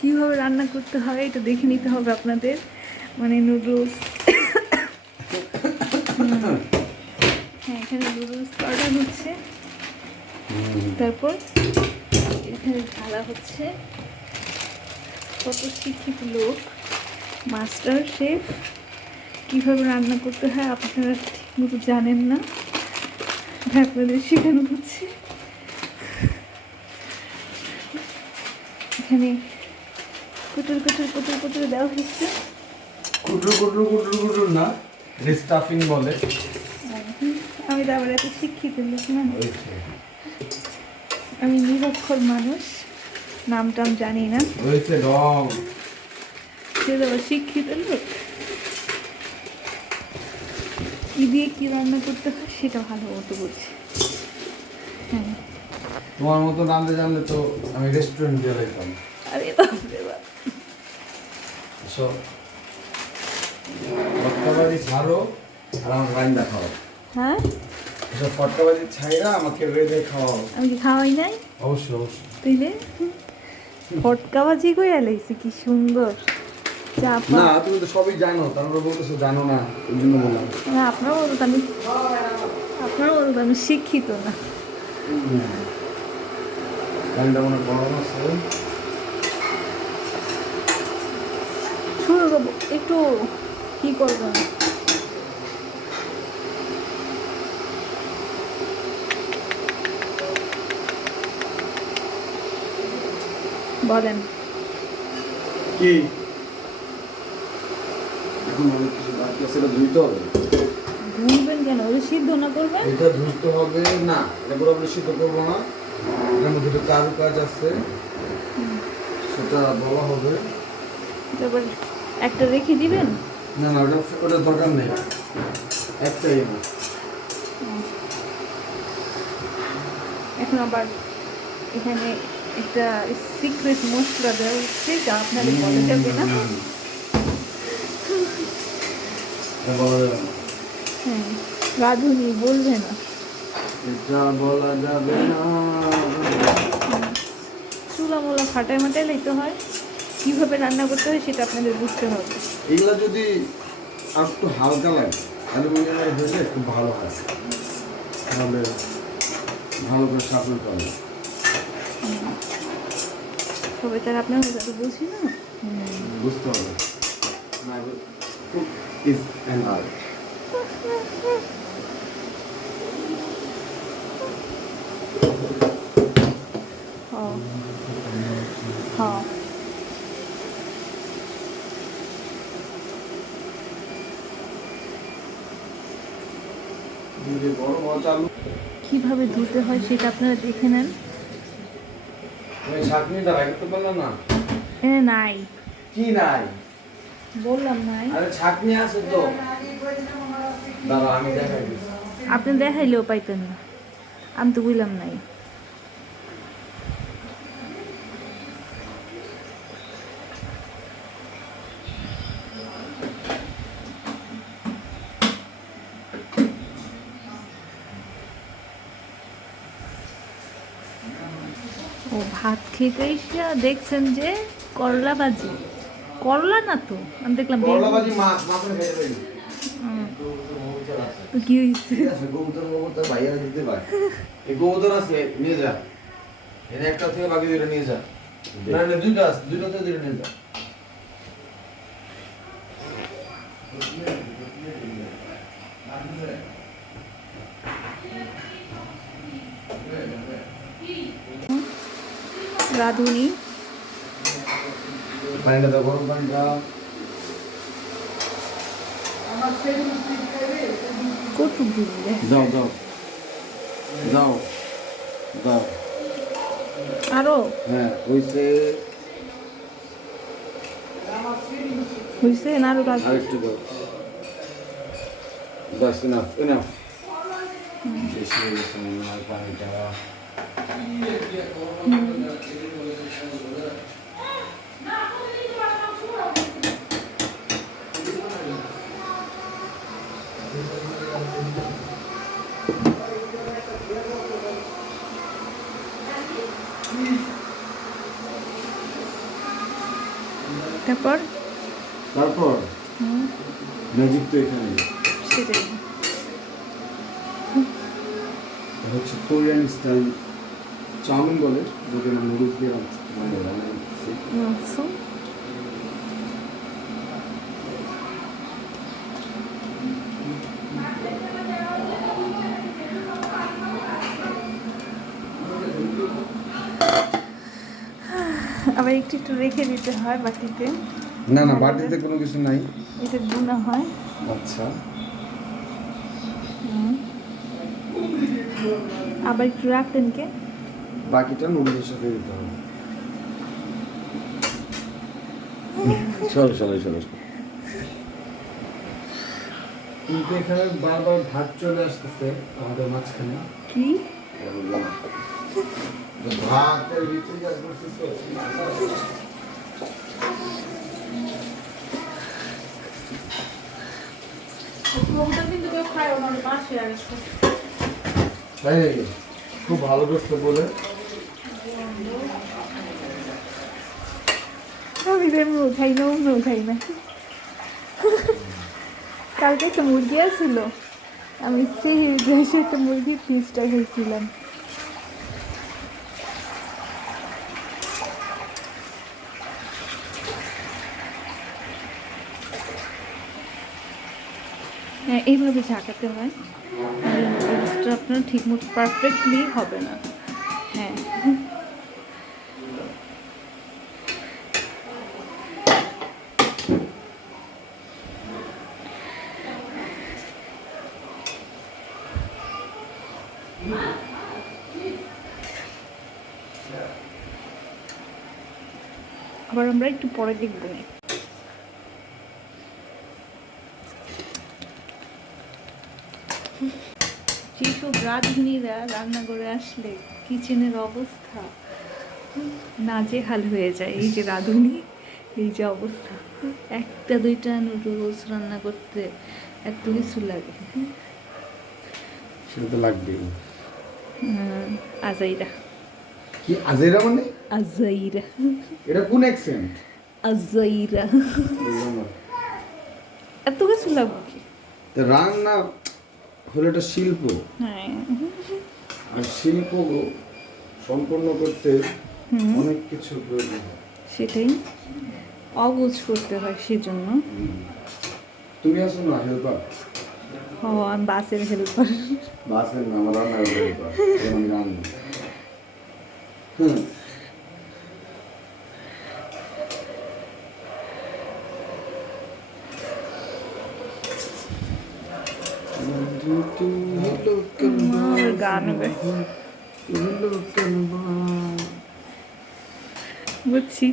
কীভাবে রান্না করতে হয় এটা দেখে নিতে হবে আপনাদের। মানে নুডলস, হ্যাঁ এখানে নুডলস অর্ডার হচ্ছে, তারপর এখানে ঢালা হচ্ছে। কত শিক্ষিত লোক, মাস্টার শেফ, কীভাবে রান্না করতে হয় আপনারা ঠিক মতো জানেন না, আপনাদের শেখানো হচ্ছে। এখানে কুটুর কুটুর কুটুর কুটুর দেওয়া হচ্ছে। কুটুর কুটুর কুটুর কুটুর না, স্টাফিং বলে। আমি তো আবার এত শিক্ষিত লোক না, আমি নিরক্ষর মানুষ, নাম টাম জানি না। হয়েছে রং। সে তো আবার শিক্ষিত লোক, কি দিয়ে কি রান্না করতে হয় সেটা ভালো মতো বুঝছি। হ্যাঁ তোমার মতো রাঁধতে জানলে তো আমি রেস্টুরেন্ট দিয়ে রাখতাম। আরে বাপরে বাপ। ফটকাবাজি ছাড়ো আর আমার রান্না খাও। হ্যাঁ ফটকাবাজি ছাইরা আমাকে রেঁধে খাওয়াও। আমি কি খাওয়াই নাই? অবশ্যই অবশ্যই। তুইলে ফটকাবাজি করে এলাইছি, কি সুন্দর। না তুমি তো সবই জানো, তারপরে বলতেছো জানো না, ওই জন্য বললাম। না আপনার বলতো আমি শিক্ষিত না। গানটা মনে গরম আছে। শুরু করবো একটু, কি করবেন? বলেন কি এখন অনেক কিছু বাকি আছে, এটা ধুইতে হবে। ধুইবেন কেন? ওই সিদ্ধ না করবেন? এটা ধুইতে হবে না, এটা পুরোপুরি সিদ্ধ করবো না, এটার মধ্যে একটু কারু কাজ আছে, সেটা বলা হবে। তারপর একটা রেখে দিবেন। না না, ওটা দরকার নেই, একটাই না। এখন আবার এখানে একটা সিক্রেট মশলা দেওয়া হচ্ছে, যা আপনাদের বলা যাবে না। এটা বলা যাবে না। হ্যাঁ রাঁধুনি বলবে না, এটা বলা যাবে না। চুলা মোলা ফাটায় মাটায় লাইতে হয়, কীভাবে রান্না করতে হয় সেটা আপনাদের বুঝতে হবে। এগুলো যদি আর একটু হালকা লাগে অ্যালুমিনিয়ামের হলে খুব ভালো হয়, তাহলে ভালো করে সাপোর্ট করে। সবাই তার আপনার তো বুঝি না, বুঝতে হবে না, কুক ইজ অ্যান আর্ট। হ্যাঁ কিভাবে ধুতে হয় সেটা আপনারা দেখে নেন। ছাঁকনিটা রাখতে পারলাম না। এনে নাই, কি নাই? বললাম নাই। আরে ছাঁকনি আছে তো, দাঁড়া আমি দেখাই দিচ্ছি। আপনি দেখাইলেও পাইতেন না, আমি তো বুঝলাম নাই। ও ভাত খেতে এসে দেখছেন যে করলা ভাজি, করলা না তো আমি দেখলাম করলা ভাজি মাছ মাছের খেতে পারি। তো কি হয়েছে? গোবর ভাইয়া দিতে পারে, এই গোবর আছে নিয়ে যা, এর একটা থেকে বাকি দুইটা নিয়ে যা। না না দুইটা আছে, দুইটা থেকে দুইটা নিয়ে যা। রাঁধুনি পানিটা দাও, গরম পানিটা। কটুক দিলে যাও যাও যাও দাও। আরো হ্যাঁ হইছে, হয়েছে না আরো রাখবো? আরেকটু দাও, বাস এনাফ এনাফ। বেশি হয়ে গেছে মনে হয় পানিটা। তারপর তারপর হুম, ম্যাজিক তো এখানে সেটাই। এটা হচ্ছে কোরিয়ান স্টাইল চাউমিন বলে, যেটা নুডলস দিয়ে বানাচ্ছি। আচ্ছা। আবার একটু একটু রেখে দিতে হয় বাটিতে, না না, বাটিতে কোনো কিছু নাই। এটা গুণা হয়। আচ্ছা, হুম। আবার একটু রাখতেন কে? বাকিটা নুডলসের সাথে দিতে হবে। চলো। কিন্তু এখানে বারবার ভাত চলে আসতেছে আমাদের মাঝখানে। কি ভাতের ভিতরে কাজ করতেছে। তাই নাকি? খুব ভালো করতে বলে আমি খাই না, অন্য খাই না। কালকে একটা মুরগি আছিল, আমি সেই গ্যাসে একটা মুরগির পিসটা খেয়েছিলাম। হ্যাঁ, এইভাবে ঝাঁকাতে হয়, নুডলসটা আপনার ঠিকমতো পারফেক্টলি হবে না। হ্যাঁ, আবার আমরা একটু পরে দেখবো না। যেসব রাঁধুনিরা রান্নাঘরে আসলে কিচেনের অবস্থা নাজেহাল হয়ে যায়। এই যে রাঁধুনি, এই যে অবস্থা, একটা দুইটা নুডলস রান্না করতে এত কিছু লাগে। সেটা তো লাগবেই। আজাইরা, কি আজেরা মানে? আজাইরা, এটা কোন অ্যাকসেন্ট? আজাইরা, এত কিছু লাগবে কি? রান্না হলো একটা শিল্প, হ্যাঁ, আর শিল্প সম্পন্ন করতে অনেক কিছু প্রয়োজন হয়। সেটাই, অবুঝ করতে হয় সেজন্য। তুমি আসো না হেল্পার? ও, আমি বাসের হেল্পার। বাসের না, আমার রান্নার হেল্পার। আমি রান্না হুম গান হবে, বুঝছি।